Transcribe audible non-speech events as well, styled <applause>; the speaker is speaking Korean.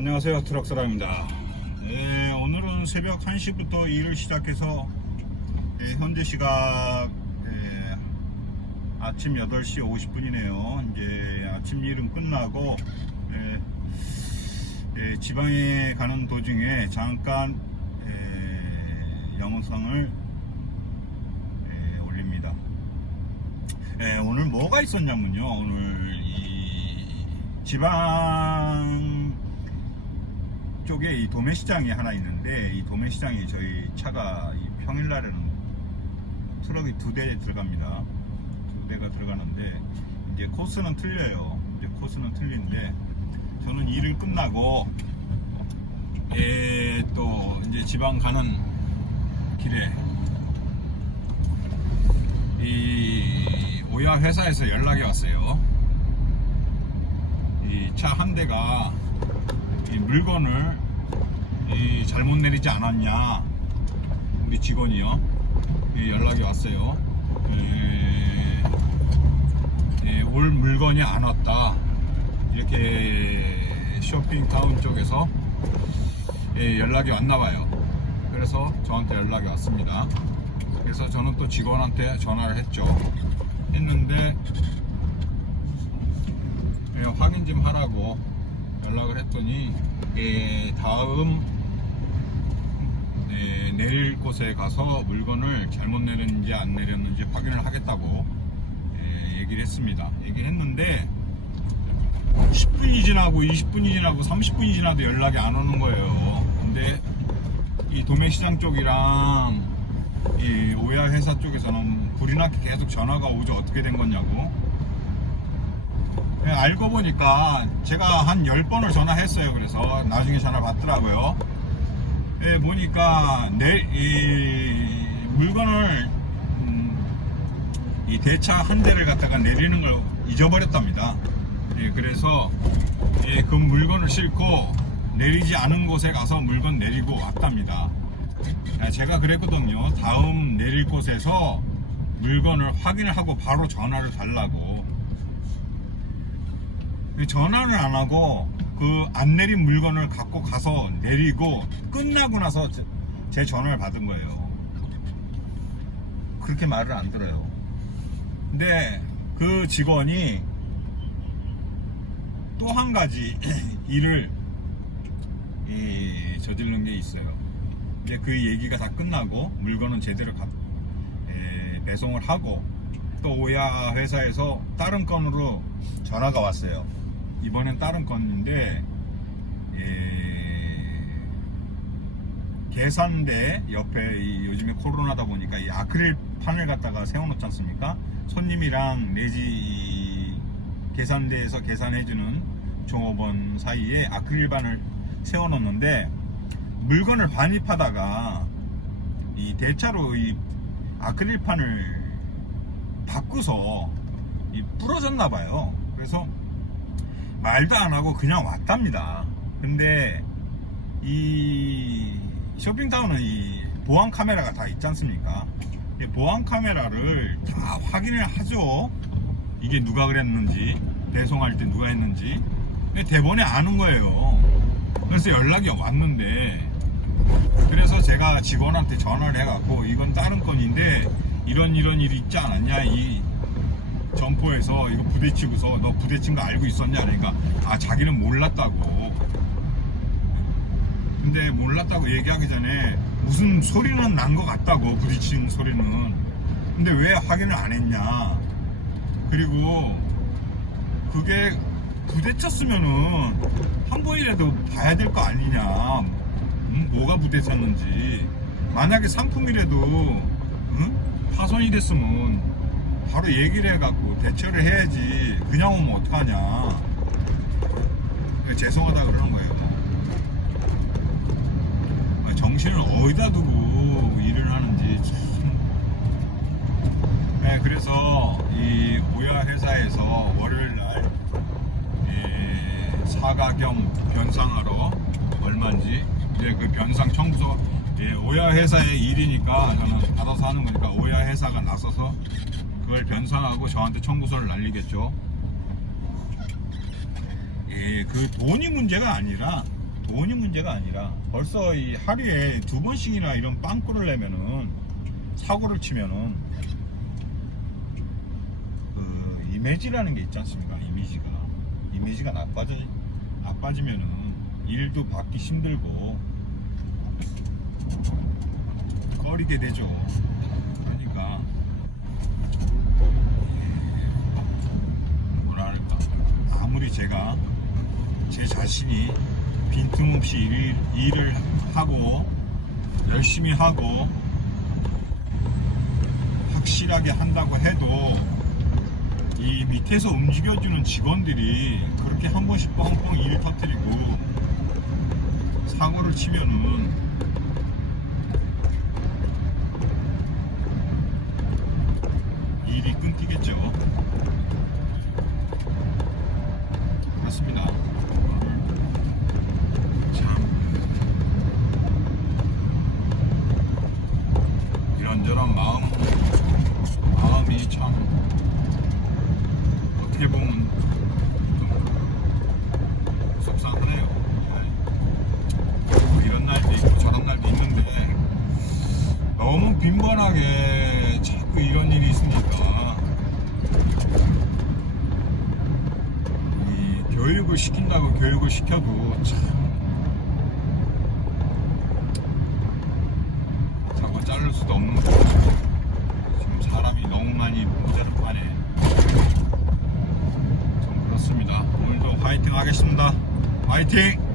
안녕하세요. 트럭사람입니다. 네, 오늘은 새벽 1시부터 일을 시작해서 네, 현재 시각 네, 아침 8시 50분이네요. 이제 아침 일은 끝나고 네, 네, 지방에 가는 도중에 잠깐 네, 영상을 네, 올립니다. 네, 오늘 뭐가 있었냐면요. 오늘 이 지방 쪽에 이 도매시장이 하나 있는데 이 도매시장이 저희 차가 이 평일날에는 트럭이 두 대 들어갑니다. 두 대가 들어가는데 이제 코스는 틀려요. 이제 코스는 틀린데 저는 일을 끝나고 예, 또 이제 지방 가는 길에 이 오야 회사에서 연락이 왔어요. 이 차 한 대가 이 물건을 이 잘못 내리지 않았냐. 우리 직원이요. 이 연락이 왔어요. 에, 에, 올 물건이 안 왔다. 이렇게 쇼핑타운 쪽에서 에, 연락이 왔나 봐요. 그래서 저한테 연락이 왔습니다. 그래서 저는 또 직원한테 전화를 했죠. 했는데 예, 확인 좀 하라고 연락을 했더니 예, 다음 예, 내릴 곳에 가서 물건을 잘못 내렸는지 안 내렸는지 확인을 하겠다고 예, 얘기를 했습니다. 얘기를 했는데 10분이 지나고 20분이 지나고 30분이 지나도 연락이 안 오는 거예요. 근데 이 도매시장 쪽이랑 이 오야 회사 쪽에서는 불이 나게 계속 전화가 오죠. 어떻게 된 거냐고. 예, 알고 보니까 제가 한 10번을 전화했어요. 그래서 나중에 전화 받더라고요. 예, 보니까 내, 이 물건을 음, 이 대차 한 대를 갖다가 내리는 걸 잊어버렸답니다. 예, 그래서 예, 그 물건을 싣고 내리지 않은 곳에 가서 물건 내리고 왔답니다. 예, 제가 그랬거든요. 다음 내릴 곳에서 물건을 확인을 하고 바로 전화를 달라고. 그 전화를 안 하고 그 안 내린 물건을 갖고 가서 내리고 끝나고 나서 제, 제 전화를 받은 거예요. 그렇게 말을 안 들어요. 근데 그 직원이 또 한 가지 <clears throat> 일을 이, 저지르는 게 있어요. 이제 그 얘기가 다 끝나고 물건은 제대로 가- 에, 배송을 하고 또 오야 회사에서 다른 건으로 전화가 왔어요. 이번엔 다른 건인데 예, 계산대 옆에 이 요즘에 코로나다 보니까 이 아크릴 판을 갖다가 세워놓지 않습니까? 손님이랑 내지 이 계산대에서 계산해주는 종업원 사이에 아크릴판을 세워놓는데 물건을 반입하다가 이 대차로 이 아크릴판을 바꾸서 이 부러졌나 봐요. 그래서 말도 안 하고 그냥 왔답니다. 근데 이 쇼핑타운은 이 보안 카메라가 다 있지 않습니까? 이 보안 카메라를 다 확인을 하죠. 이게 누가 그랬는지 배송할 때 누가 했는지. 근데 대본에 아는 거예요. 그래서 연락이 왔는데 그래서 제가 직원한테 전화를 해갖고 이건 다른 건인데 이런 이런 일이 있지 않았냐 이 점포에서 이거 부딪히고서 너 부딪힌 거 알고 있었냐? 그러니까 아 자기는 몰랐다고. 근데 몰랐다고 얘기하기 전에 무슨 소리는 난 것 같다고 부딪힌 소리는. 근데 왜 확인을 안 했냐? 그리고 그게 부딪혔으면은 한 번이라도 봐야 될 거 아니냐? 응? 뭐가 부딪혔는지. 만약에 상품이라도 응? 파손이 됐으면 바로 얘기를 해갖고 대처를 해야지. 그냥 오면 어떡하냐. 죄송하다 그러는 거예요 아, 정신을 어디다 두고 일을 하는지 참. 네, 그래서 이 오야 회사에서 월요일날 이 사과 겸 변상하러 얼마인지 이제 그 변상 청구서 예, 오야 회사의 일이니까 저는 받아서 하는 거니까 오야 회사가 나서서 그걸 변상하고 저한테 청구서를 날리겠죠. 예, 그 돈이 문제가 아니라 돈이 문제가 아니라 벌써 이 하루에 두 번씩이나 이런 빵꾸를 내면은 사고를 치면은 그 이미지라는 게 있지 않습니까? 이미지가 이미지가 나빠져 나빠지면은 일도 받기 힘들고 꺼리게 되죠. 그러니까 제가 제 자신이 빈틈없이 일, 일을 하고 열심히 하고 확실하게 한다고 해도 이 밑에서 움직여주는 직원들이 그렇게 한 번씩 뻥뻥 일 터뜨리고 사고를 치면은 일이 끊기겠죠. 그렇습니다. 참 이런저런 마음 마음이 참 어떻게 보면 좀 속상하네요. 뭐 이런 날도 있고 저런 날도 있는데 너무 빈번하게 자꾸 이런 일이 있으니까 이 교육을 시킨다고 교육을 시켜도 참 자를 수도 없는 거고 지금 사람이 너무 많이 모자를 파네. 좀 그렇습니다. 오늘도 화이팅 하겠습니다. 화이팅